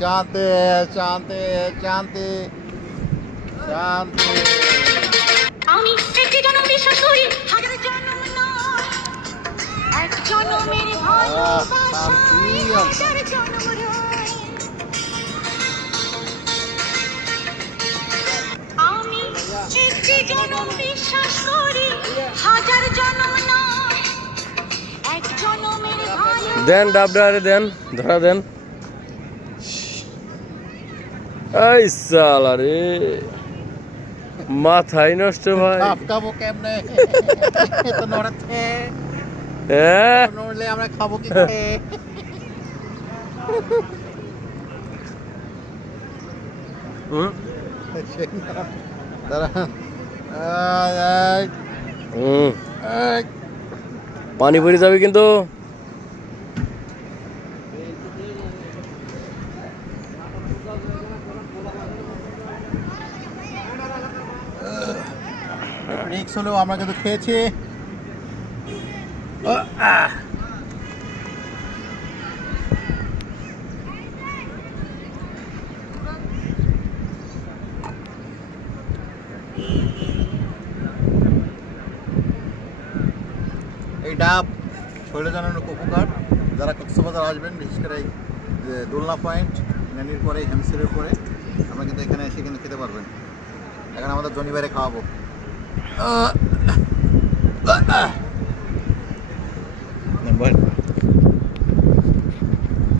শান্তি শান্তি শান্তি শান্তি আমি একটি জনম বিশ্বাস করি হাজার জন্ম নয় এক জন্মের ভালোবাসায় হাজার জন্ম রয়। আমি একটি জনম বিশ্বাস করি হাজার জন্ম নয় এক জন্মের ভালো দেন ডাবডা দেন ধরা দেন। এই সালা রে। মাথায় নষ্ট ভাই। খাব কেমনে? তো নড়াচ্ছে হ্যাঁ? নড়লে আমরা খাব কি পানি পড়ে যাবে কিন্তু? রিক্স হলেও আমরা কিন্তু খেয়েছি। এই ডাব শরীরে জানানো উপকার যারা কক্সবাজার আসবেন, বিশেষ করে এই দোলনা পয়েন্ট, ন্যানির পরে, হেমসিরের পরে, আমরা কিন্তু এখানে এসে কিন্তু খেতে পারবেন। এখন আমাদের জনিবারে খাওয়াবো। Uh, uh, uh. Nabuhat.